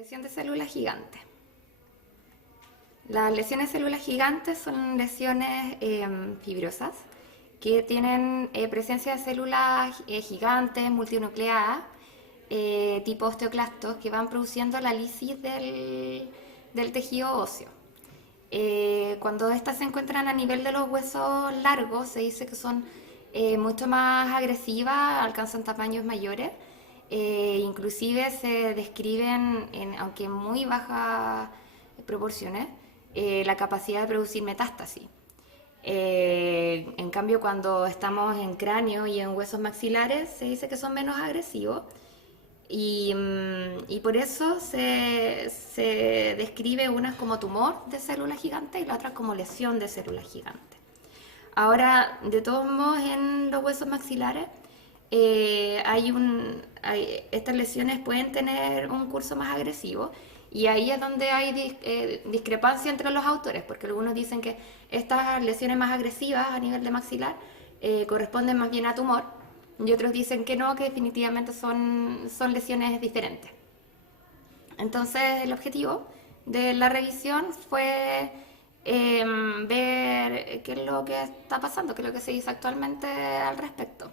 Lesión de células gigantes. Las lesiones de células gigantes son lesiones fibrosas que tienen presencia de células gigantes, multinucleadas, tipo osteoclastos, que van produciendo la lisis del tejido óseo. Cuando estas se encuentran a nivel de los huesos largos, se dice que son mucho más agresivas, alcanzan tamaños mayores. Inclusive se describen, aunque en muy bajas proporciones, la capacidad de producir metástasis. En cambio, cuando estamos en cráneo y en huesos maxilares, se dice que son menos agresivos y por eso se describe unas como tumor de células gigantes y la otra como lesión de células gigantes. Ahora, de todos modos, en los huesos maxilares, estas lesiones pueden tener un curso más agresivo y ahí es donde hay discrepancia entre los autores, porque algunos dicen que estas lesiones más agresivas a nivel de maxilar corresponden más bien a tumor y otros dicen que no, que definitivamente son lesiones diferentes. Entonces el objetivo de la revisión fue ver qué es lo que está pasando, qué es lo que se dice actualmente al respecto.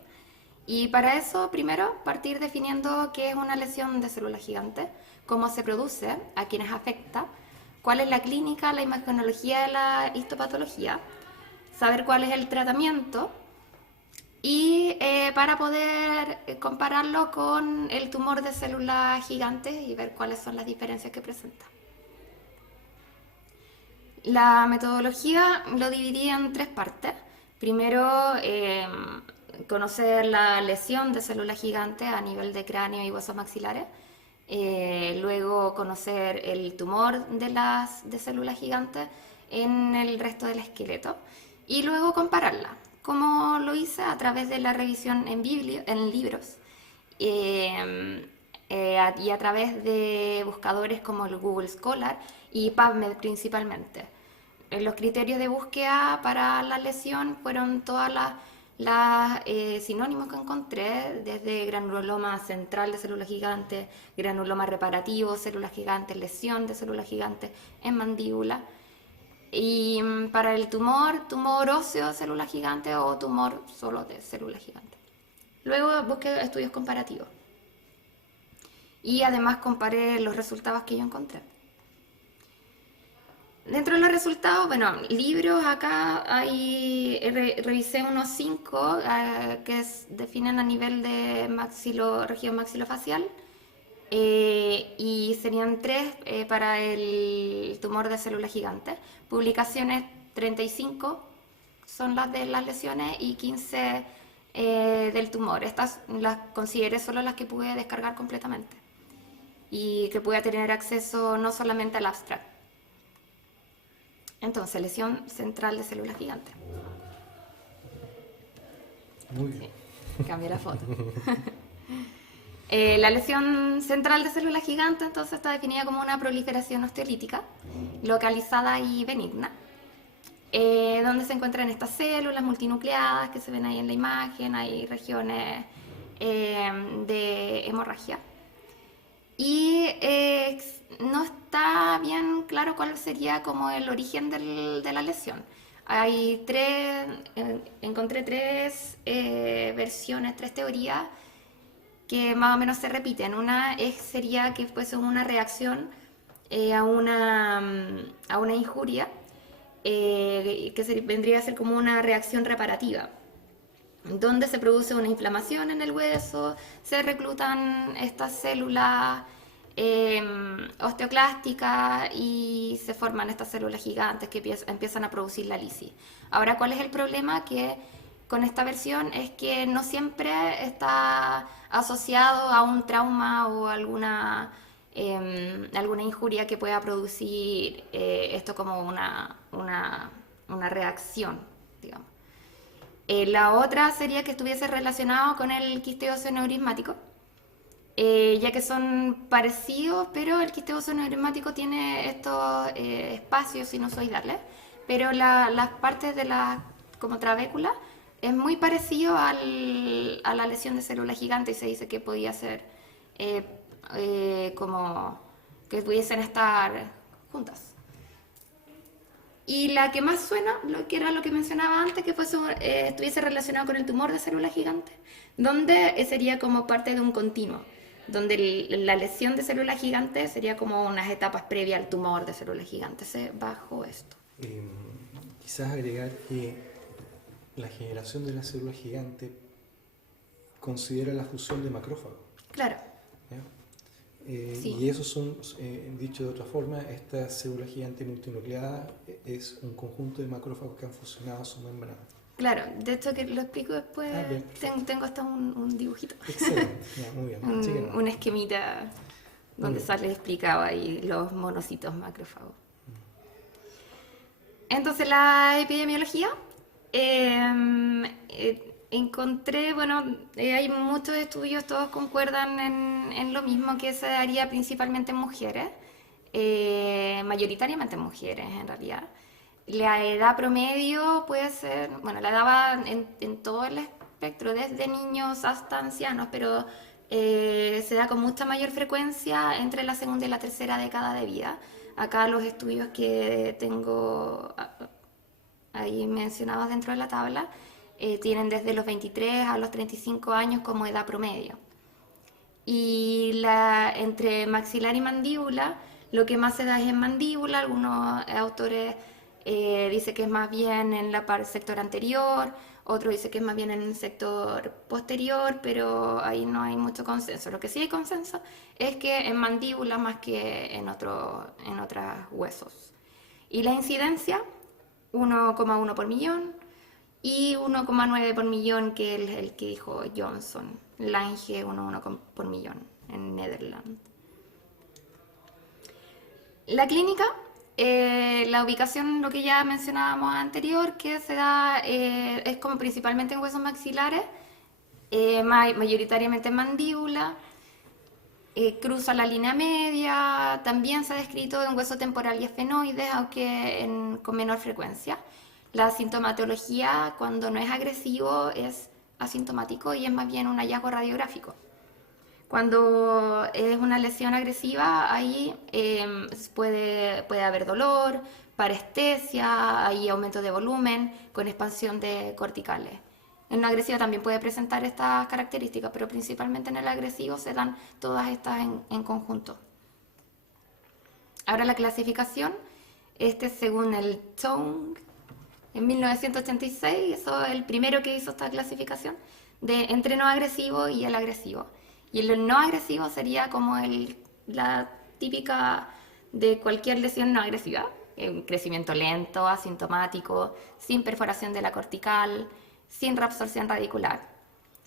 Y para eso, primero, partir definiendo qué es una lesión de célula gigante, cómo se produce, a quiénes afecta, cuál es la clínica, la imagenología de la histopatología, saber cuál es el tratamiento y para poder compararlo con el tumor de células gigantes y ver cuáles son las diferencias que presenta. La metodología lo dividí en tres partes. Primero, conocer la lesión de células gigantes a nivel de cráneo y huesos maxilares. Luego, conocer el tumor de células gigantes en el resto del esqueleto. Y luego compararla, como lo hice a través de la revisión en libros y a través de buscadores como el Google Scholar y PubMed principalmente. Los criterios de búsqueda para la lesión fueron todas las sinónimos que encontré, desde granuloma central de células gigantes, granuloma reparativo, células gigantes, lesión de células gigantes en mandíbula. Y para el tumor óseo de células gigantes o tumor solo de células gigantes. Luego busqué estudios comparativos. Y además comparé los resultados que yo encontré. Dentro de los resultados, bueno, libros acá revisé unos 5 que definen a nivel de región maxilofacial y serían 3 para el tumor de células gigantes. Publicaciones 35 son las de las lesiones y 15 del tumor. Estas las consideré solo las que pude descargar completamente y que pude tener acceso no solamente al abstract. Entonces, lesión central de células gigantes. Muy bien. Sí, cambié la foto. La lesión central de células gigantes entonces está definida como una proliferación osteolítica localizada y benigna, donde se encuentran estas células multinucleadas que se ven ahí en la imagen, hay regiones de hemorragia. Y no está bien claro cuál sería como el origen de la lesión. Encontré 3 versiones, 3 teorías que más o menos se repiten. Una sería que fuese una reacción a una injuria, que vendría a ser como una reacción reparativa, donde se produce una inflamación en el hueso, se reclutan estas células osteoclásticas y se forman estas células gigantes que empiezan a producir la lisis. Ahora, ¿cuál es el problema? Que con esta versión es que no siempre está asociado a un trauma o alguna injuria que pueda producir esto como una reacción, digamos. La otra sería que estuviese relacionado con el quiste óseo neurismático, ya que son parecidos, pero el quiste óseo neurismático tiene estos espacios sinusoidales, pero las partes de como trabécula es muy parecido a la lesión de célula gigante y se dice que podía ser como que pudiesen estar juntas. Y la que más suena, lo que era lo que mencionaba antes, que estuviese relacionado con el tumor de célula gigante, donde sería como parte de un continuo, donde la lesión de célula gigante sería como unas etapas previas al tumor de célula gigante, bajo esto. Quizás agregar que la generación de la célula gigante considera la fusión de macrófagos. Claro. Sí. Y esos son, dicho de otra forma, esta célula gigante multinucleada es un conjunto de macrófagos que han fusionado su membrana. Claro, de hecho que lo explico después, tengo hasta un dibujito. Excelente, muy bien. Un esquemita donde sale explicado ahí los monocitos macrófagos. Entonces la epidemiología, encontré, hay muchos estudios, todos concuerdan en lo mismo, que se daría principalmente en mujeres, mayoritariamente en mujeres en realidad. La edad promedio puede ser, la edad va en todo el espectro, desde niños hasta ancianos, pero se da con mucha mayor frecuencia entre la segunda y la tercera década de vida. Acá los estudios que tengo ahí mencionados dentro de la tabla tienen desde los 23 a los 35 años como edad promedio. Y entre maxilar y mandíbula, lo que más se da es en mandíbula. Algunos autores dicen que es más bien en el sector anterior, otros dicen que es más bien en el sector posterior, pero ahí no hay mucho consenso. Lo que sí hay consenso es que en mandíbula más que en otros huesos. Y la incidencia, 1,1 por millón, y 1,9 por millón, que es el que dijo Johnson. Lange, 1,1 por millón en Netherlands. La clínica, la ubicación, lo que ya mencionábamos anterior, que se da, es como principalmente en huesos maxilares, mayoritariamente en mandíbula, cruza la línea media, también se ha descrito en hueso temporal y esfenoides, aunque con menor frecuencia. La sintomatología, cuando no es agresivo, es asintomático y es más bien un hallazgo radiográfico. Cuando es una lesión agresiva, ahí puede haber dolor, parestesia, hay aumento de volumen con expansión de corticales. En la agresiva también puede presentar estas características, pero principalmente en el agresivo se dan todas estas en conjunto. Ahora la clasificación, según el Tong, en 1986, eso es el primero que hizo esta clasificación entre no agresivo y el agresivo. Y el no agresivo sería como la típica de cualquier lesión no agresiva, un crecimiento lento, asintomático, sin perforación de la cortical, sin reabsorción radicular.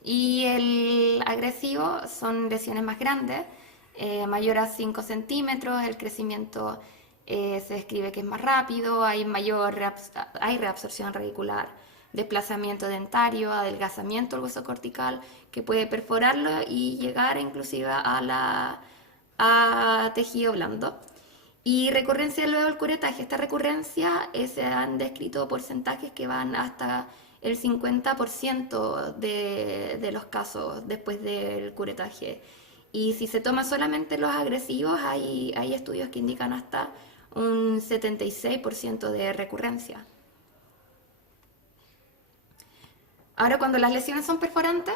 Y el agresivo son lesiones más grandes, mayor a 5 centímetros, el crecimiento se describe que es más rápido, hay reabsorción radicular, desplazamiento dentario, adelgazamiento del hueso cortical, que puede perforarlo y llegar inclusive a tejido blando. Y recurrencia luego del curetaje. Esta recurrencia se han descrito porcentajes que van hasta el 50% de los casos después del curetaje. Y si se toma solamente los agresivos, hay estudios que indican hasta un 76% de recurrencia. Ahora, cuando las lesiones son perforantes,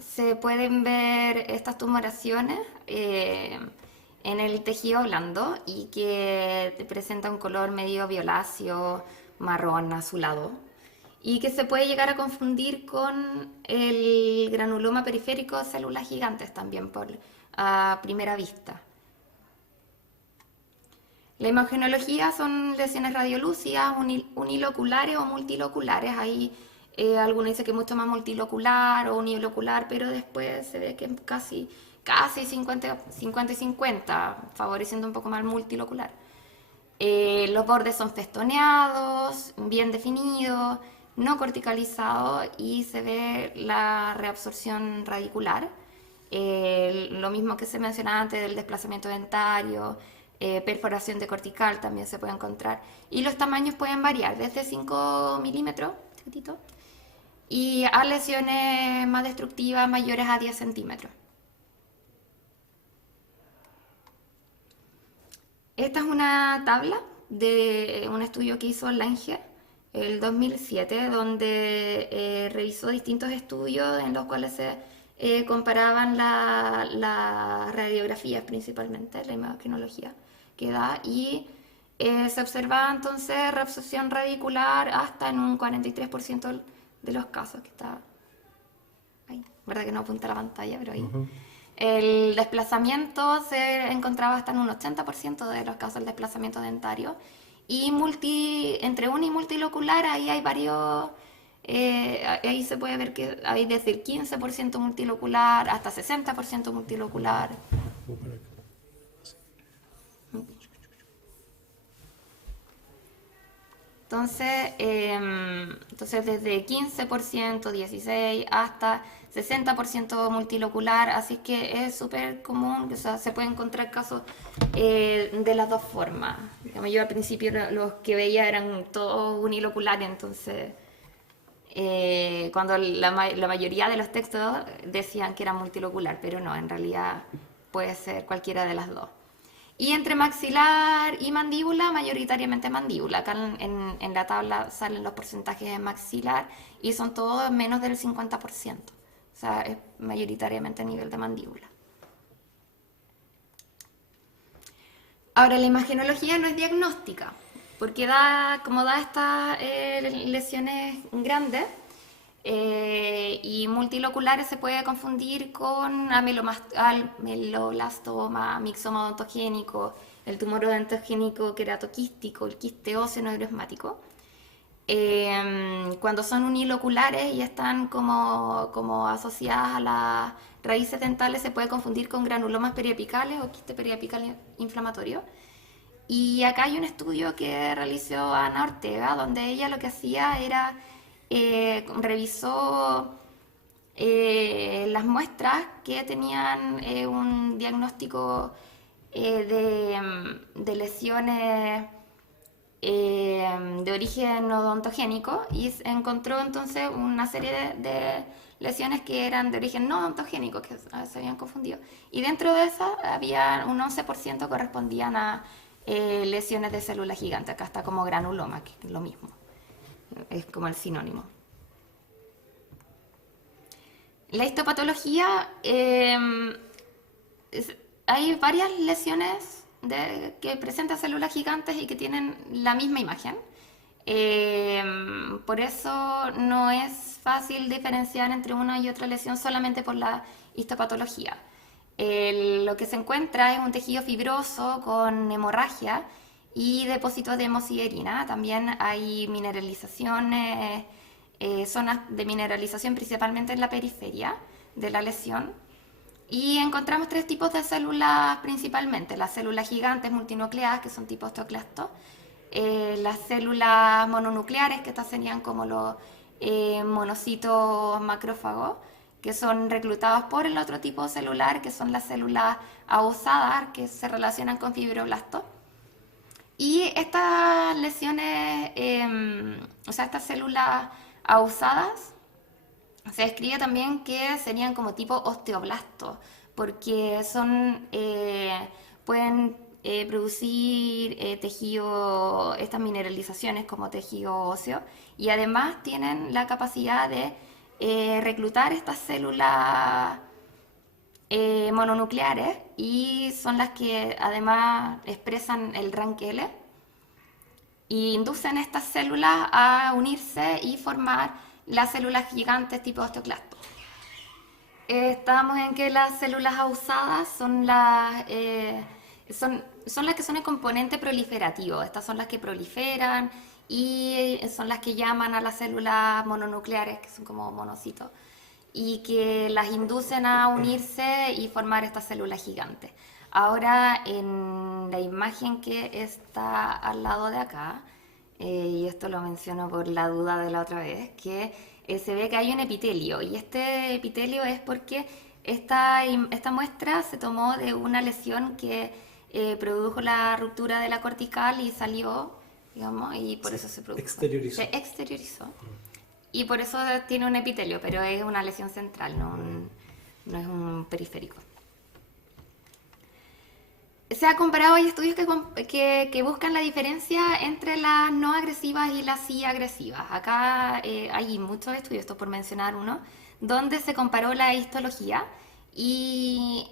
se pueden ver estas tumoraciones en el tejido blando y que presenta un color medio violáceo, marrón, azulado, y que se puede llegar a confundir con el granuloma periférico de células gigantes también a primera vista. La imagenología son lesiones radiolúcidas, uniloculares o multiloculares. Ahí algunos dicen que es mucho más multilocular o unilocular, pero después se ve que es casi 50 y 50, favoreciendo un poco más el multilocular. Los bordes son festoneados, bien definidos, no corticalizados, y se ve la reabsorción radicular. Lo mismo que se mencionaba antes del desplazamiento dentario, perforación de cortical también se puede encontrar. Y los tamaños pueden variar desde 5 milímetros, chiquitito, y a lesiones más destructivas mayores a 10 centímetros. Esta es una tabla de un estudio que hizo Lange el 2007, donde revisó distintos estudios en los cuales se comparaban las radiografías principalmente, la imagenología que da, y se observaba entonces reabsorción radicular hasta en un 43% de los casos, que está ahí. Verdad que no apunta la pantalla, pero ahí. Ujú. El desplazamiento se encontraba hasta en un 80% de los casos, el desplazamiento dentario. Y entre uni y multilocular, ahí hay varios, ahí se puede ver que hay desde el 15% multilocular hasta 60% multilocular. Para acá. Entonces desde 15%, 16% hasta 60% multilocular, así que es súper común, o sea, se puede encontrar casos de las dos formas. Digamos, yo al principio los que veía eran todos uniloculares, entonces cuando la mayoría de los textos decían que era multilocular, pero no, en realidad puede ser cualquiera de las dos. Y entre maxilar y mandíbula, mayoritariamente mandíbula. Acá en la tabla salen los porcentajes de maxilar y son todos menos del 50%. O sea, es mayoritariamente a nivel de mandíbula. Ahora, la imagenología no es diagnóstica, porque como da estas lesiones grandes y multiloculares, se puede confundir con ameloblastoma, mixoma odontogénico, el tumor odontogénico queratoquístico, el quiste óseo neurosmático. Cuando son uniloculares y están como asociadas a las raíces dentales, se puede confundir con granulomas periapicales o quiste periapical inflamatorio. Y acá hay un estudio que realizó Ana Ortega, donde ella lo que hacía era revisó las muestras que tenían un diagnóstico de lesiones de origen odontogénico y encontró entonces una serie de lesiones que eran de origen no odontogénico, que se habían confundido. Y dentro de esas había un 11% correspondían a lesiones de células gigantes, acá está como granuloma, que es lo mismo, es como el sinónimo. La histopatología, hay varias lesiones que presentan células gigantes y que tienen la misma imagen. Por eso no es fácil diferenciar entre una y otra lesión solamente por la histopatología. Lo que se encuentra es un tejido fibroso con hemorragia y depósitos de hemosiderina. También hay mineralizaciones, zonas de mineralización principalmente en la periferia de la lesión. Y encontramos tres tipos de células principalmente: las células gigantes multinucleadas, que son tipo osteoclastos, las células mononucleares, que estas serían como los monocitos macrófagos, que son reclutados por el otro tipo celular, que son las células ahusadas, que se relacionan con fibroblastos. Y estas lesiones, o sea, estas células ahusadas, se describe también que serían como tipo osteoblastos, porque pueden producir tejido, estas mineralizaciones como tejido óseo, y además tienen la capacidad de reclutar estas células mononucleares, y son las que además expresan el RANKL y inducen estas células a unirse y formar las células gigantes tipo osteoclastos. Estamos en que las células ahusadas son las que son el componente proliferativo. Estas son las que proliferan y son las que llaman a las células mononucleares, que son como monocitos, y que las inducen a unirse y formar estas células gigantes. Ahora, en la imagen que está al lado de acá, y esto lo menciono por la duda de la otra vez, que se ve que hay un epitelio, y este epitelio es porque esta muestra se tomó de una lesión que produjo la ruptura de la cortical y salió, digamos, y por eso se produjo. Exteriorizó. Se exteriorizó. Y por eso tiene un epitelio, pero es una lesión central, no es un periférico. Se ha comparado, hay estudios que buscan la diferencia entre las no agresivas y las sí agresivas. Acá hay muchos estudios, esto por mencionar uno, donde se comparó la histología y,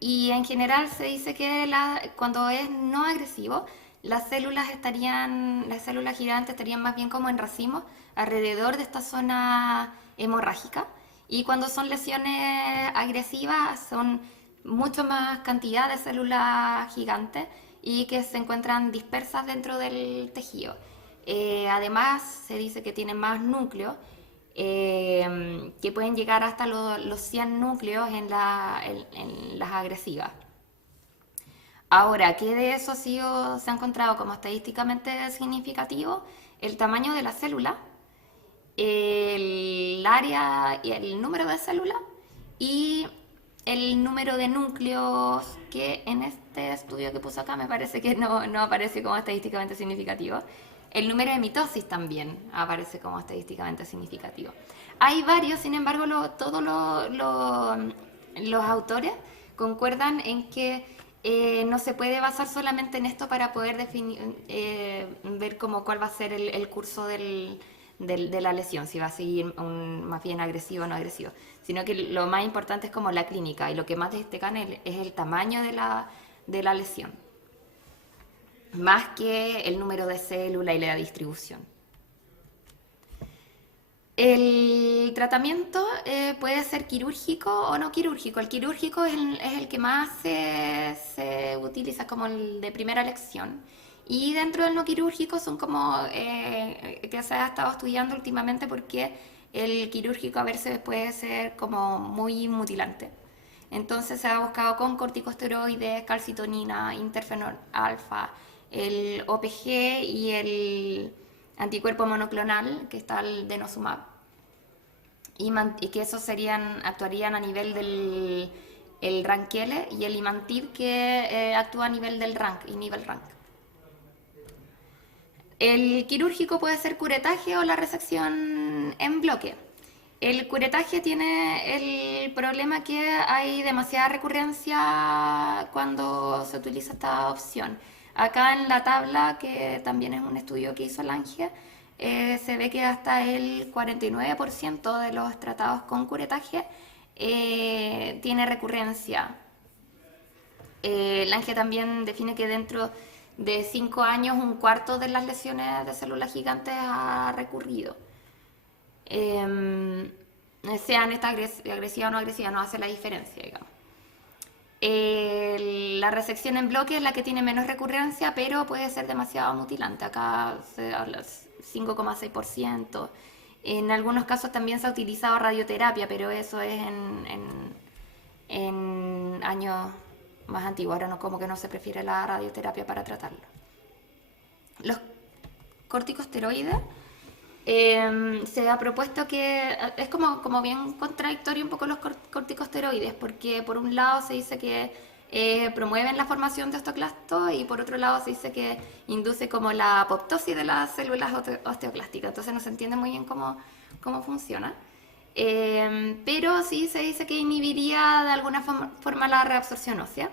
y en general se dice que cuando es no agresivo, las células gigantes estarían más bien como en racimos alrededor de esta zona hemorrágica. Y cuando son lesiones agresivas son mucho más cantidad de células gigantes y que se encuentran dispersas dentro del tejido. Además, se dice que tienen más núcleos, que pueden llegar hasta los 100 núcleos en las agresivas. Ahora, ¿qué de eso se ha encontrado como estadísticamente significativo? El tamaño de la célula, el área y el número de células y el número de núcleos, que en este estudio que puse acá me parece que no aparece como estadísticamente significativo. El número de mitosis también aparece como estadísticamente significativo. Hay varios, sin embargo, todos los autores concuerdan en que no se puede basar solamente en esto para poder ver cuál va a ser el curso de la lesión, si va a seguir más bien agresivo o no agresivo, sino que lo más importante es como la clínica, y lo que más destacan es el tamaño de la lesión, más que el número de células y la distribución. El tratamiento puede ser quirúrgico o no quirúrgico. El quirúrgico es el que más se utiliza como el de primera elección. Y dentro del no quirúrgico son como que se ha estado estudiando últimamente, porque el quirúrgico a veces puede ser como muy mutilante. Entonces se ha buscado con corticosteroides, calcitonina, interferón alfa, el OPG y el anticuerpo monoclonal, que está el denosumab, y que esos actuarían a nivel del RANKL, y el Imantib, que actúa a nivel del RANK y nivel RANK. El quirúrgico puede ser curetaje o la resección en bloque. El curetaje tiene el problema que hay demasiada recurrencia cuando se utiliza esta opción. Acá en la tabla, que también es un estudio que hizo Lange, se ve que hasta el 49% de los tratados con curetaje tiene recurrencia. Lange también define que dentro de 5 años un cuarto de las lesiones de células gigantes ha recurrido. Sean esta agresiva o no agresiva, no hace la diferencia, digamos. La resección en bloque es la que tiene menos recurrencia, pero puede ser demasiado mutilante. Acá se habla 5,6%. En algunos casos también se ha utilizado radioterapia, pero eso es en años más antiguos. Ahora como que no se prefiere la radioterapia para tratarlo. Los corticosteroides, se ha propuesto que es como bien contradictorio un poco los corticosteroides, porque por un lado se dice que promueven la formación de osteoclastos, y por otro lado se dice que induce como la apoptosis de las células osteoclásticas. Entonces no se entiende muy bien cómo funciona. Pero sí se dice que inhibiría de alguna forma la reabsorción ósea.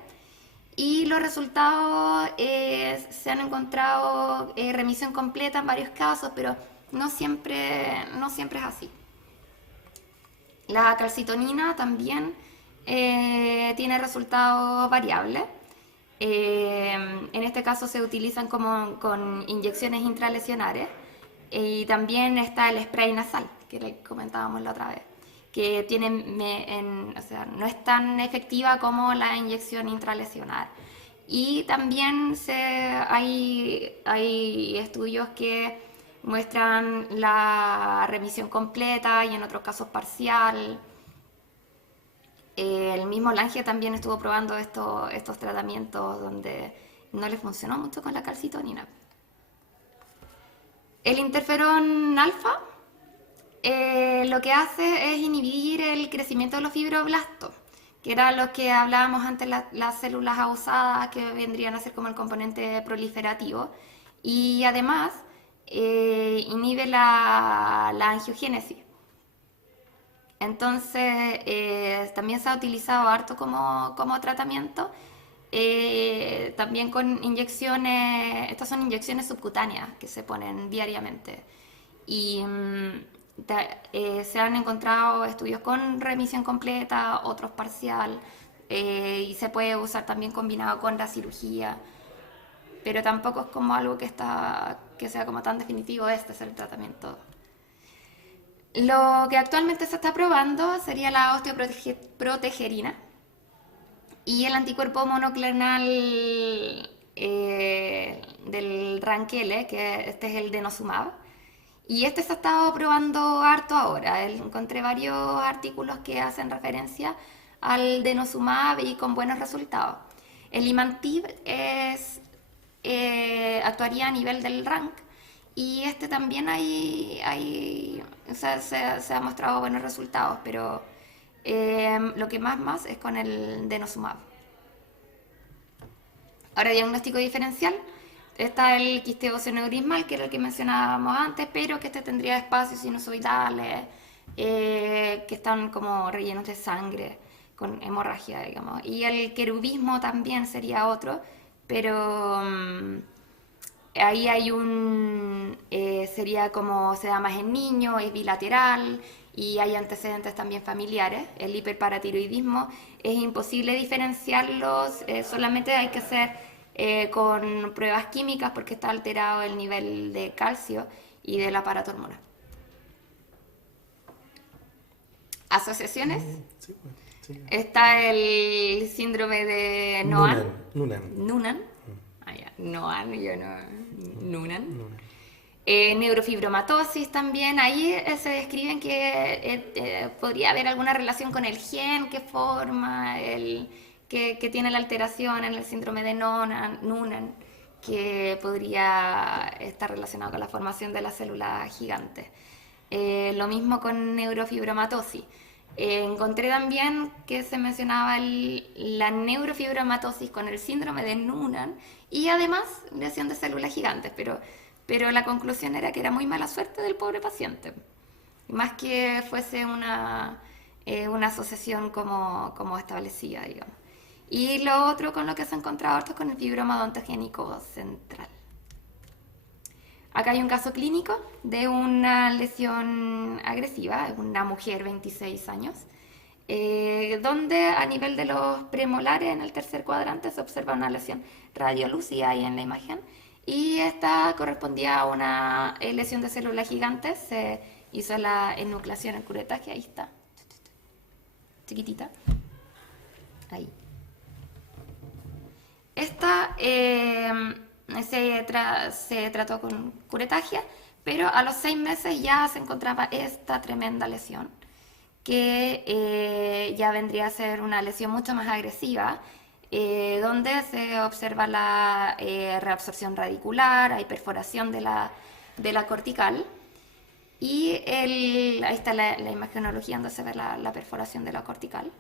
Y los resultados se han encontrado remisión completa en varios casos, pero no siempre es así. La calcitonina también tiene resultados variables. En este caso se utilizan con inyecciones intralesionales, y también está el spray nasal, que le comentábamos la otra vez, que no es tan efectiva como la inyección intralesional. Y también hay estudios que muestran la remisión completa y en otros casos parcial. El mismo Lange también estuvo probando estos tratamientos donde no le funcionó mucho con la calcitonina. El interferón alfa lo que hace es inhibir el crecimiento de los fibroblastos, que era lo que hablábamos antes, las células abusadas, que vendrían a ser como el componente proliferativo, y además inhibe la angiogénesis. Entonces también se ha utilizado harto como tratamiento, también con inyecciones, estas son inyecciones subcutáneas que se ponen diariamente. Y se han encontrado estudios con remisión completa, otros parcial, y se puede usar también combinado con la cirugía, pero tampoco es como algo que sea como tan definitivo, este es el tratamiento. Lo que actualmente se está probando sería la osteoprotegerina y el anticuerpo monoclonal del Rankele, que este es el denosumab. Y este se ha estado probando harto ahora. Encontré varios artículos que hacen referencia al denosumab y con buenos resultados. El Imantiv actuaría a nivel del rank y este también o sea, se ha mostrado buenos resultados, pero lo que más es con el denosumab. Ahora, diagnóstico diferencial. Está el quisteo seneurismal, que era el que mencionábamos antes, pero que este tendría espacios sinusoidales que están como rellenos de sangre, con hemorragia, digamos. Y el querubismo también sería otro, pero ahí hay sería como se da más en niños, es bilateral y hay antecedentes también familiares. El hiperparatiroidismo es imposible diferenciarlos, solamente hay que hacer con pruebas químicas porque está alterado el nivel de calcio y del aparato hormonal. Asociaciones. Sí, pues, sí. Está el síndrome de Noonan. Ah, ya. Noan, yo no. Noonan. Neurofibromatosis también. Ahí se describen que podría haber alguna relación con el gen que forma que tiene la alteración en el síndrome de Noonan, que podría estar relacionado con la formación de las células gigantes. Lo mismo con neurofibromatosis. Encontré también que se mencionaba la neurofibromatosis con el síndrome de Noonan y además lesión de células gigantes, pero la conclusión era que era muy mala suerte del pobre paciente, más que fuese una asociación como establecida, digamos. Y lo otro con lo que se ha encontrado harto es con el fibroma odontogénico central. Acá hay un caso clínico de una lesión agresiva, una mujer 26 años, donde a nivel de los premolares en el tercer cuadrante se observa una lesión radiolúcida ahí en la imagen, y esta correspondía a una lesión de células gigantes. Se hizo la enucleación en curetaje, ahí está, chiquitita, ahí. Esta se trató con curetagia, pero a los 6 meses ya se encontraba esta tremenda lesión, que ya vendría a ser una lesión mucho más agresiva, donde se observa la reabsorción radicular, hay perforación de la cortical, y ahí está la imagenología donde se ve la perforación de la cortical.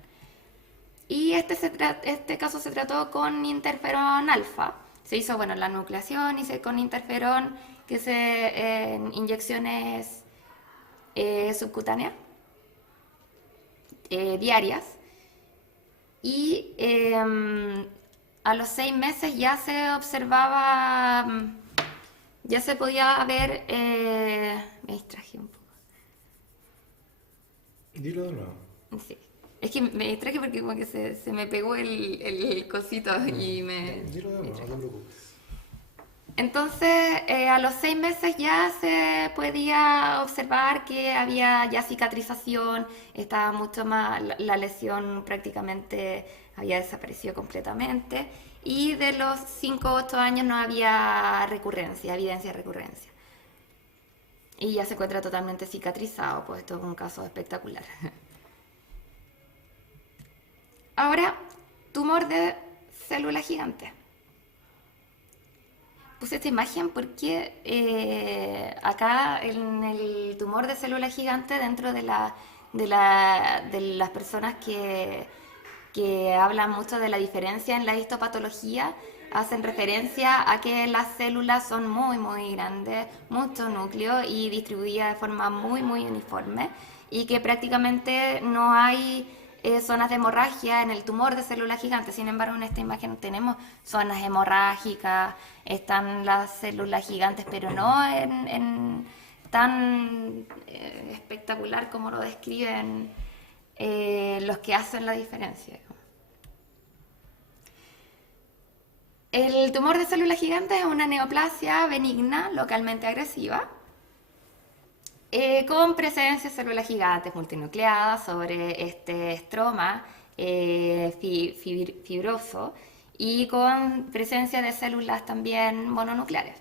Y este caso se trató con interferón alfa. Se hizo, la nucleación y con interferón, que en inyecciones subcutáneas diarias. Y a los 6 meses ya se observaba, ya se podía ver, me distraje un poco. Dilo de nuevo. Sí. Es que me distraje porque como que se me pegó el cosito y me... Dilo de nuevo, no te preocupes. Entonces, a los 6 meses ya se podía observar que había ya cicatrización, estaba mucho más, la lesión prácticamente había desaparecido completamente, y de los 5 o 8 años no había evidencia de recurrencia. Y ya se encuentra totalmente cicatrizado, pues esto es un caso espectacular. Ahora, tumor de célula gigante. Puse esta imagen porque acá en el tumor de célula gigante, dentro de las personas que hablan mucho de la diferencia en la histopatología, hacen referencia a que las células son muy, muy grandes, mucho núcleo y distribuidas de forma muy, muy uniforme, y que prácticamente no hay zonas de hemorragia en el tumor de células gigantes. Sin embargo, en esta imagen tenemos zonas hemorrágicas, están las células gigantes, pero no en tan espectacular como lo describen los que hacen la diferencia. El tumor de células gigantes es una neoplasia benigna localmente agresiva, con presencia de células gigantes multinucleadas sobre este estroma fibroso y con presencia de células también mononucleares.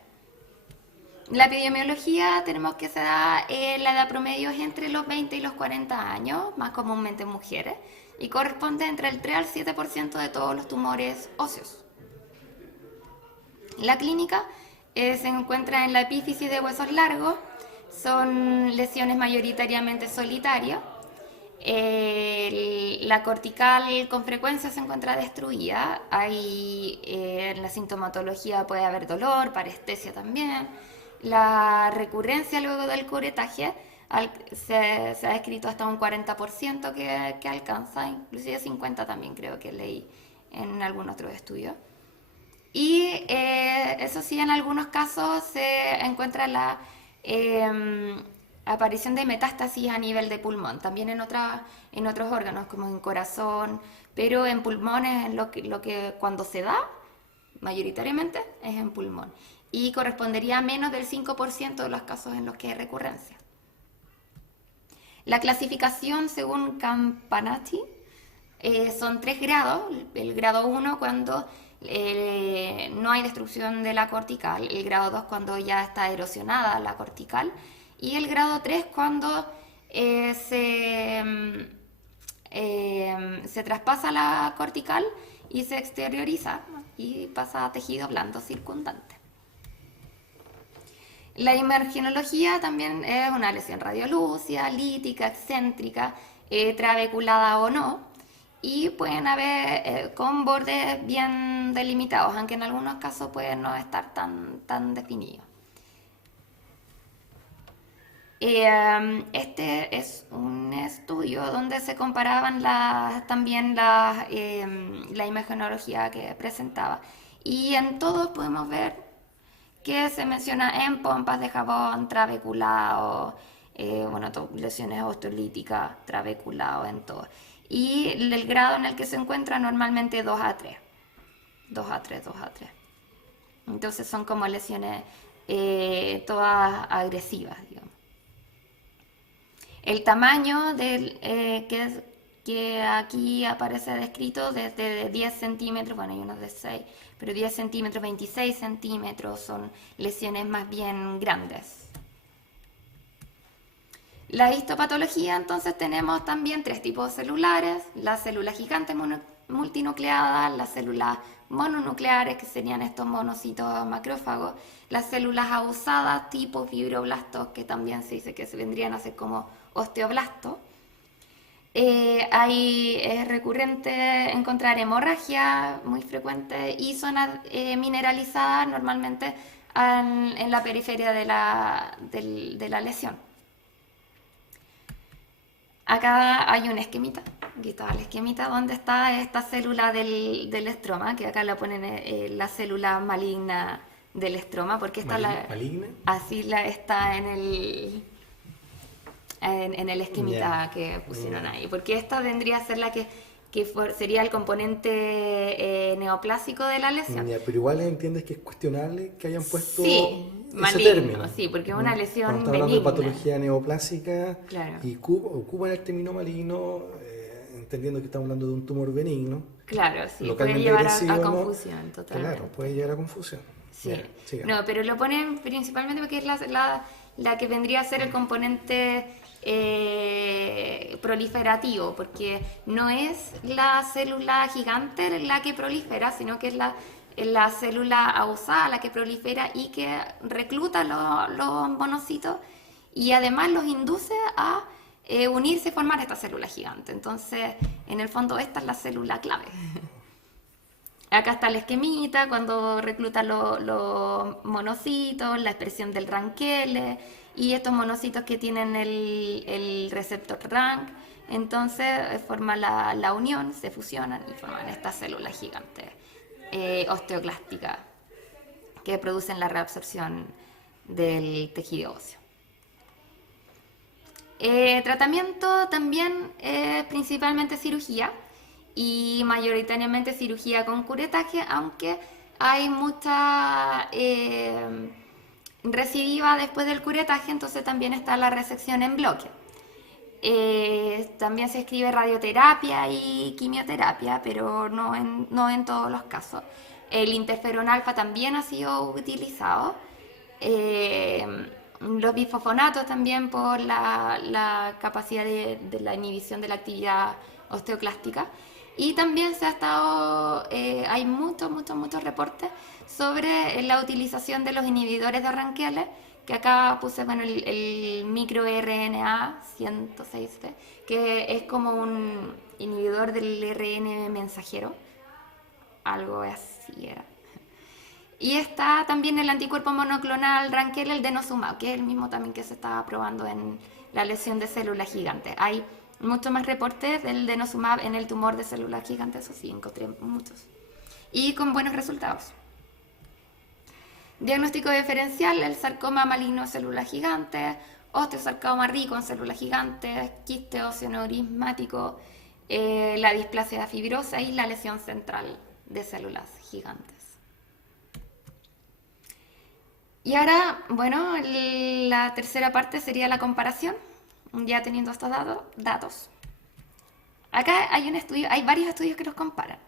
La epidemiología tenemos que se da, la edad promedio es entre los 20 y los 40 años, más comúnmente en mujeres, y corresponde entre el 3 al 7% de todos los tumores óseos. La clínica se encuentra en la epífisis de huesos largos, son lesiones mayoritariamente solitarias. La cortical con frecuencia se encuentra destruida. En la sintomatología puede haber dolor, parestesia también. La recurrencia luego del curetaje se ha descrito hasta un 40% que alcanza, inclusive 50% también creo que leí en algún otro estudio. Y eso sí, en algunos casos se encuentra la aparición de metástasis a nivel de pulmón, también en otros órganos como en corazón, pero en pulmones lo que cuando se da, mayoritariamente, es en pulmón. Y correspondería a menos del 5% de los casos en los que hay recurrencia. La clasificación según Campanati son 3 grados. El grado 1 cuando no hay destrucción de la cortical, el grado 2 cuando ya está erosionada la cortical y el grado 3 cuando se traspasa la cortical y se exterioriza y pasa a tejido blando circundante. La imagenología también es una lesión radiolúcida, lítica, excéntrica, trabeculada o no, y pueden haber con bordes bien delimitados, aunque en algunos casos pueden no estar tan definidos. Este es un estudio donde se comparaban también la imagenología que presentaba, y en todos podemos ver que se menciona en pompas de jabón, trabeculado, lesiones osteolíticas, trabeculado en todo. Y el grado en el que se encuentra normalmente 2 a 3. 2 a 3, 2 a 3. Entonces son como lesiones todas agresivas, digamos. El tamaño que aquí aparece descrito desde 10 centímetros, bueno, hay unos de 6, pero 10 centímetros, 26 centímetros son lesiones más bien grandes. La histopatología, entonces tenemos también 3 tipos celulares: las células gigantes multinucleadas, las células mononucleares, que serían estos monocitos macrófagos, las células abusadas tipo fibroblastos, que también se dice que se vendrían a ser como osteoblastos. Es recurrente encontrar hemorragia, muy frecuente, y zonas mineralizadas normalmente en la periferia de la lesión. Acá hay un esquemita, aquí está el esquemita donde está esta célula del estroma, que acá la ponen la célula maligna del estroma, porque esta ¿Maligna? Así está en el esquemita que pusieron ahí, porque esta vendría a ser la que sería el componente neoplásico de la lesión. Pero igual entiendes que es cuestionable que hayan puesto ese maligno, término. sí, porque es una lesión Cuando benigna. hablando de patología neoplásica, Claro. y ocupan el término maligno, entendiendo que estamos hablando de un tumor benigno. Claro, sí, puede localmente llevar agresivo, a ¿no? confusión, totalmente. Claro, puede llegar a confusión. Sí, Bien, sigamos. no, pero lo ponen principalmente porque es la que vendría a ser el componente proliferativo, porque no es la célula gigante la que prolifera, sino que es la célula abusada la que prolifera y que recluta los monocitos y además los induce a unirse y formar esta célula gigante. Entonces, en el fondo, esta es la célula clave. Acá está la esquemita, cuando recluta los monocitos, la expresión del RANKL y estos monocitos que tienen el receptor RANK, entonces forma la unión, se fusionan y forman estas células gigantes osteoclásticas que producen la reabsorción del tejido óseo. Tratamiento también principalmente cirugía y mayoritariamente cirugía con curetaje, aunque hay mucha recidiva después del curetaje, entonces también está la resección en bloque. También se escribe radioterapia y quimioterapia, pero no en todos los casos. El interferón alfa también ha sido utilizado. Los bifosfonatos también por la capacidad de la inhibición de la actividad osteoclástica. Y también hay muchos reportes sobre la utilización de los inhibidores de arranqueles, que acá puse el microRNA 106, que es como un inhibidor del RN mensajero, algo así era. Y está también el anticuerpo monoclonal Rankel, el denosumab, que es el mismo también que se está probando en la lesión de células gigantes. Hay muchos más reportes del denosumab en el tumor de células gigantes, eso sí, encontré muchos. Y con buenos resultados. Diagnóstico diferencial: el sarcoma maligno de células gigantes, osteosarcoma rico en células gigantes, quiste óseo neurismático, la displasia fibrosa y la lesión central de células gigantes. Y ahora, bueno, la tercera parte sería la comparación, ya teniendo estos datos. Acá hay varios estudios que los comparan.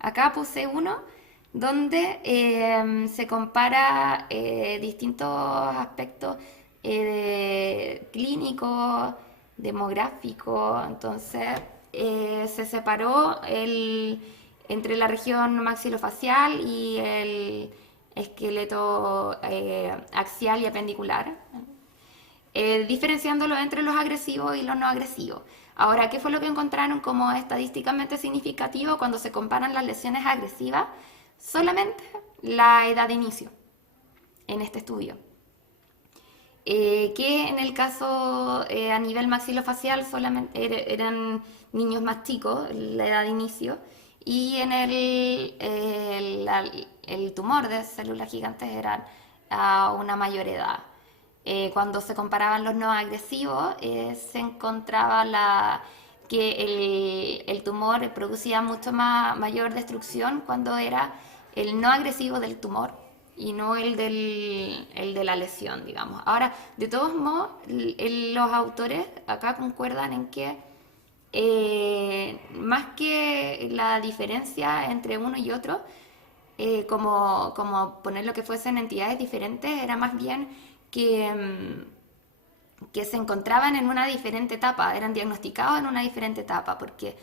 Acá puse uno donde se compara distintos aspectos clínicos, demográficos. Entonces se separó entre la región maxilofacial y el esqueleto axial y apendicular, diferenciándolo entre los agresivos y los no agresivos. Ahora, ¿qué fue lo que encontraron como estadísticamente significativo cuando se comparan las lesiones agresivas? Solamente la edad de inicio en este estudio. Que en el caso a nivel maxilofacial solamente eran niños más chicos, la edad de inicio, y en el tumor de células gigantes eran a una mayor edad. Cuando se comparaban los no agresivos, se encontraba que el tumor producía mucho mayor destrucción cuando era el no agresivo del tumor y no el de la lesión, digamos. Ahora, de todos modos, los autores acá concuerdan en que más que la diferencia entre uno y otro, como poner lo que fuesen entidades diferentes, era más bien que se encontraban en una diferente etapa, eran diagnosticados en una diferente etapa, porque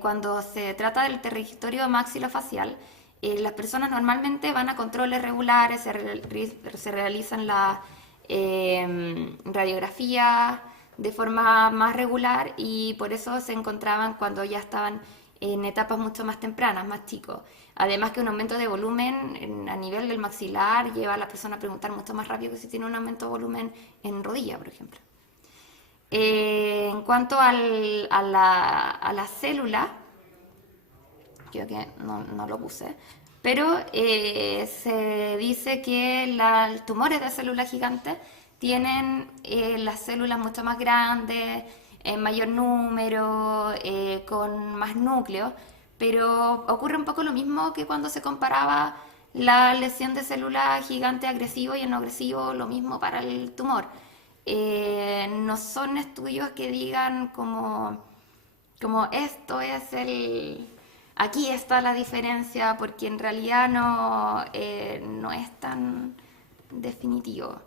cuando se trata del territorio maxilofacial, las personas normalmente van a controles regulares, se realizan las radiografías de forma más regular, y por eso se encontraban cuando ya estaban en etapas mucho más tempranas, más chicos. Además que un aumento de volumen a nivel del maxilar lleva a la persona a preguntar mucho más rápido que si tiene un aumento de volumen en rodilla, por ejemplo. En cuanto a la célula, creo que no lo puse, pero se dice que los tumores de células gigantes tienen las células mucho más grandes, en mayor número, con más núcleos, pero ocurre un poco lo mismo que cuando se comparaba la lesión de célula gigante agresivo y el no agresivo, lo mismo para el tumor. No son estudios que digan como esto es aquí está la diferencia, porque en realidad no es tan definitivo.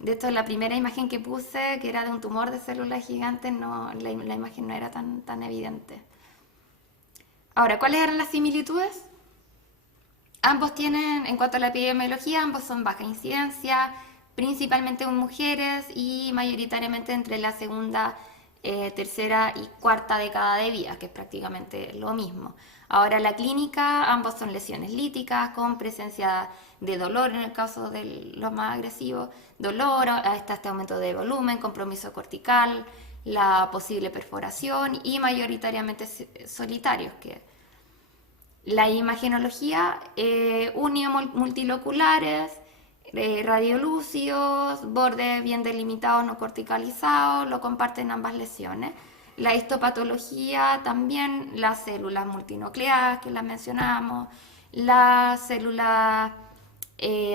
De hecho, la primera imagen que puse, que era de un tumor de células gigantes, la imagen no era tan evidente. Ahora, ¿cuáles eran las similitudes? Ambos tienen, en cuanto a la epidemiología, ambos son baja incidencia, principalmente en mujeres y mayoritariamente entre la segunda, tercera y cuarta década de vida, que es prácticamente lo mismo. Ahora, la clínica, ambos son lesiones líticas con presencia de dolor en el caso de los más agresivos, dolor, está este aumento de volumen, compromiso cortical, la posible perforación y mayoritariamente solitarios, que la imagenología, multiloculares, radiolúcidos, bordes bien delimitados, no corticalizados, lo comparten ambas lesiones. La histopatología también, las células multinucleadas que las mencionamos, las células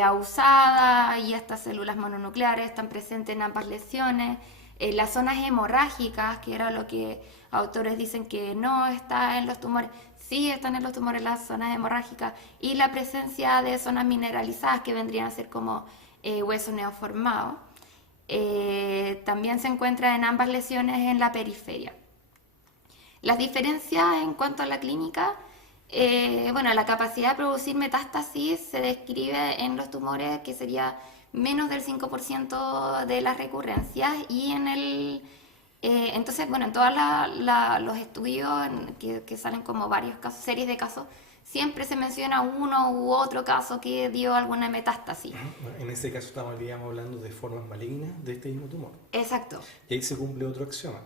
ausadas y estas células mononucleares están presentes en ambas lesiones. Las zonas hemorrágicas, que era lo que autores dicen que no está en los tumores, sí están en los tumores las zonas hemorrágicas, y la presencia de zonas mineralizadas que vendrían a ser como hueso neoformado. También se encuentra en ambas lesiones en la periferia. Las diferencias en cuanto a la clínica, la capacidad de producir metástasis se describe en los tumores que sería menos del 5% de las recurrencias, y entonces, en todos los estudios que salen como varios casos, series de casos, siempre se menciona uno u otro caso que dio alguna metástasis. Bueno, en ese caso estaríamos hablando de formas malignas de este mismo tumor. Exacto. Y ahí se cumple otro axioma.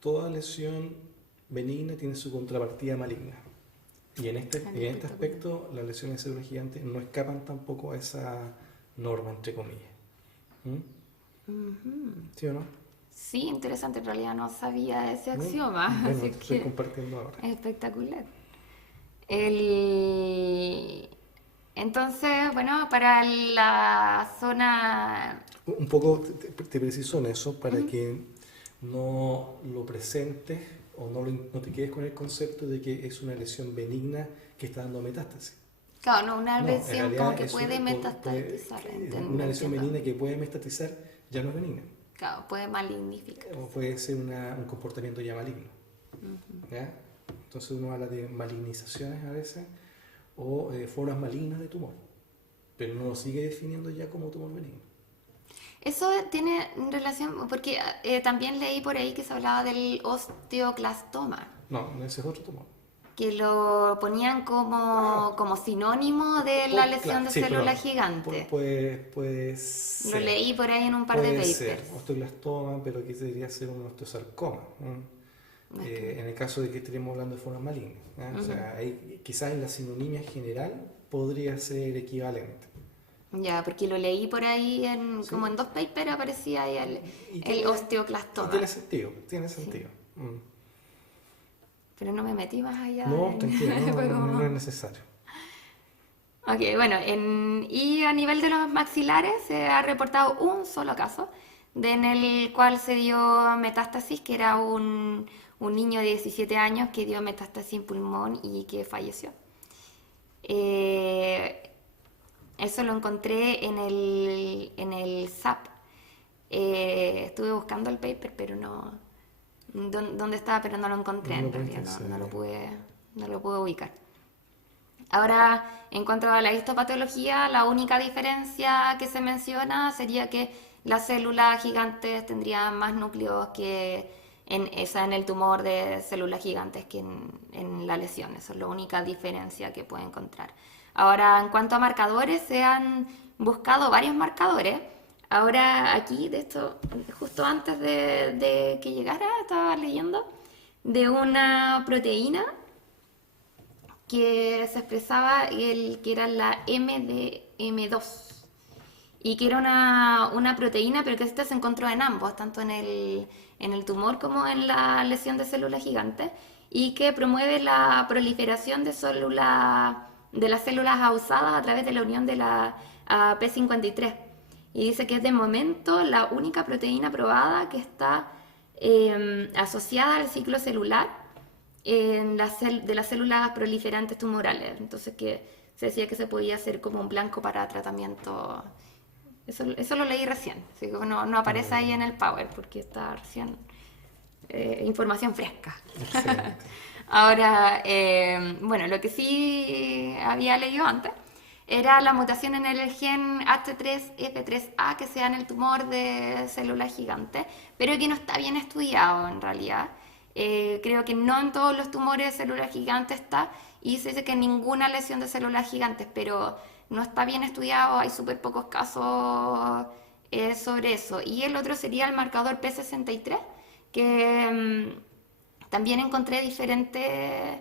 Toda lesión benigna tiene su contrapartida maligna. Y en este aspecto, las lesiones de células gigantes no escapan tampoco a esa norma, entre comillas. ¿Sí o no? Sí, interesante. En realidad no sabía ese axioma. Bueno, así te estoy que compartiendo ahora. espectacular. Entonces, para la zona... Un poco te preciso en eso para que no lo presentes o no te quedes con el concepto de que es una lesión benigna que está dando metástasis. Claro, no, una No, lesión como que puede metastatizar. Una lesión benigna que puede metastatizar ya no es benigna. Claro, puede malignificar. O puede ser un comportamiento ya maligno. ¿Ya? Entonces uno habla de malignizaciones a veces o formas malignas de tumor, pero no lo sigue definiendo ya como tumor benigno. Eso tiene relación, porque también leí por ahí que se hablaba del osteoclastoma, No, ese es otro tumor. que lo ponían como sinónimo de la lesión de célula gigante. Puede ser. Lo leí por ahí en un par de papers. Ser osteoclastoma, pero aquí debería ser un osteosarcoma. En el caso de que estaríamos hablando de formas malignas. O sea, quizás en la sinonimia general podría ser equivalente. Ya, porque lo leí por ahí como en 2 papers aparecía ahí el osteoclastoma. Tiene sentido. Sí. Pero no me metí más allá. No, tranquilo, no es necesario. Ok, y a nivel de los maxilares se ha reportado un solo caso en el cual se dio metástasis, que era un niño de 17 años que dio metástasis en pulmón y que falleció. Eso lo encontré en el SAP. Estuve buscando el paper, pero no... ¿Dónde estaba? Pero no lo encontré, en realidad, no lo pude ubicar. Ahora, en cuanto a la histopatología, la única diferencia que se menciona sería que las células gigantes tendrían más núcleos que en el tumor de células gigantes que en la lesión. Esa es la única diferencia que puede encontrar. Ahora, en cuanto a marcadores, se han buscado varios marcadores. Ahora aquí, de esto, justo antes de que llegara, estaba leyendo de una proteína que se expresaba, que era la MDM2, y que era una proteína, pero que esta se encontró en ambos, tanto en el tumor como en la lesión de células gigantes, y que promueve la proliferación de las células ausadas a través de la unión de la P53. Y dice que es de momento la única proteína probada que está asociada al ciclo celular de las células proliferantes tumorales. Entonces que se decía que se podía hacer como un blanco para tratamiento. Eso lo leí recién, así que no aparece ahí en el Power porque está recién información fresca. Ahora, lo que sí había leído antes era la mutación en el gen H3F3A que se da en el tumor de células gigantes, pero que no está bien estudiado en realidad. Creo que no en todos los tumores de células gigantes está, y se dice que en ninguna lesión de células gigantes, pero no está bien estudiado, hay súper pocos casos sobre eso. Y el otro sería el marcador P63, que también encontré diferentes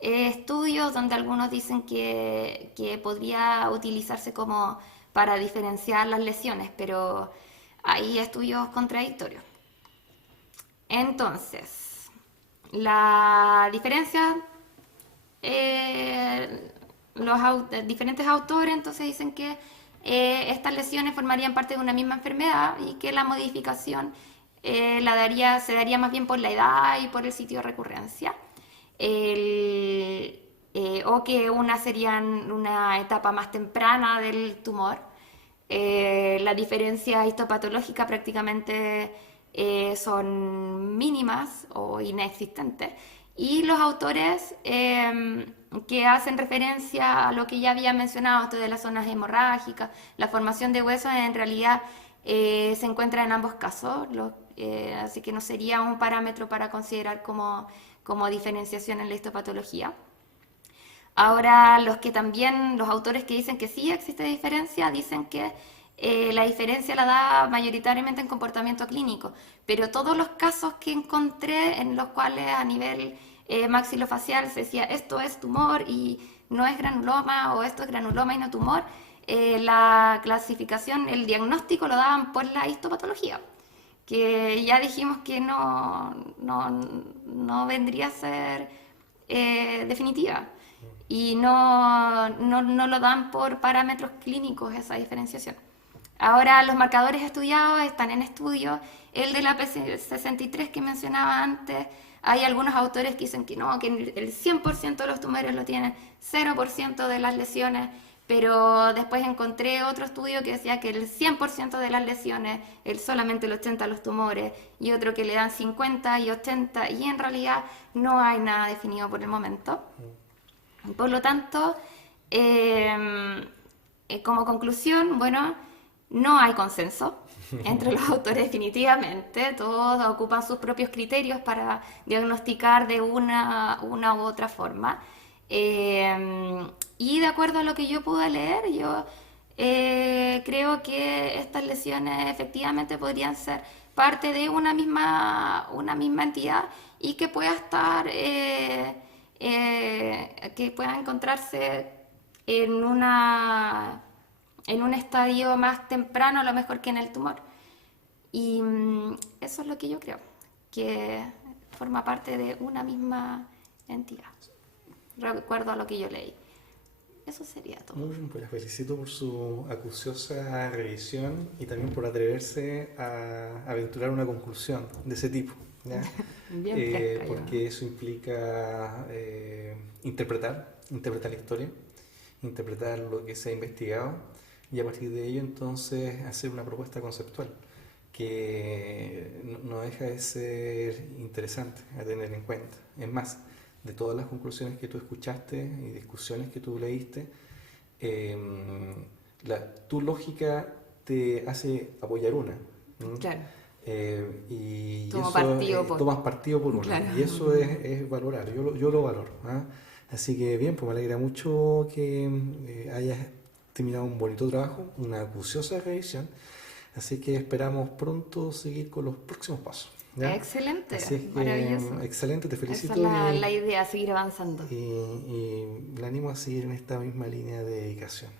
estudios donde algunos dicen que podría utilizarse como para diferenciar las lesiones, pero hay estudios contradictorios. Entonces, la diferencia, diferentes autores entonces dicen que estas lesiones formarían parte de una misma enfermedad y que la modificación se daría más bien por la edad y por el sitio de recurrencia. O que una sería una etapa más temprana del tumor. Las diferencias histopatológicas prácticamente son mínimas o inexistentes. Y los autores que hacen referencia a lo que ya había mencionado, esto de las zonas hemorrágicas, la formación de huesos, en realidad se encuentra en ambos casos, así que no sería un parámetro para considerar como diferenciación en la histopatología. Ahora, los autores que dicen que sí existe diferencia, dicen que la diferencia la da mayoritariamente en comportamiento clínico, pero todos los casos que encontré en los cuales a nivel maxilofacial se decía esto es tumor y no es granuloma, o esto es granuloma y no tumor, la clasificación, el diagnóstico lo daban por la histopatología, que ya dijimos que no vendría a ser definitiva. Y no lo dan por parámetros clínicos esa diferenciación. Ahora, los marcadores estudiados están en estudio. El de la P63 que mencionaba antes, hay algunos autores que dicen que no, que el 100% de los tumores lo tienen, 0% de las lesiones, pero después encontré otro estudio que decía que el 100% de las lesiones, solamente el 80% de los tumores, y otro que le dan 50 y 80, y en realidad no hay nada definido por el momento. Por lo tanto, como conclusión, bueno, no hay consenso entre los autores definitivamente, todos ocupan sus propios criterios para diagnosticar de una u otra forma. Y de acuerdo a lo que yo pude leer, yo creo que estas lesiones efectivamente podrían ser parte de una misma entidad y que pueda estar... que pueda encontrarse en un estadio más temprano, a lo mejor que en el tumor. Y eso es lo que yo creo, que forma parte de una misma entidad, recuerdo a lo que yo leí. Eso sería todo. Muy bien, pues la felicito por su acuciosa revisión y también por atreverse a aventurar una conclusión de ese tipo, ¿ya? Bien fresca, porque eso implica interpretar la historia, interpretar lo que se ha investigado y a partir de ello entonces hacer una propuesta conceptual que no deja de ser interesante a tener en cuenta. Es más, de todas las conclusiones que tú escuchaste y discusiones que tú leíste, tu lógica te hace apoyar una. Claro. Y tomas partido por una, claro. Y eso es valorar, yo lo valoro, ¿eh? Así que bien, pues me alegra mucho que hayas terminado un bonito trabajo, una acuciosa revisión, así que esperamos pronto seguir con los próximos pasos, ¿ya? Excelente, así que, maravilloso. Excelente, te felicito. Esa es la idea, seguir avanzando. Y le animo a seguir en esta misma línea de dedicación.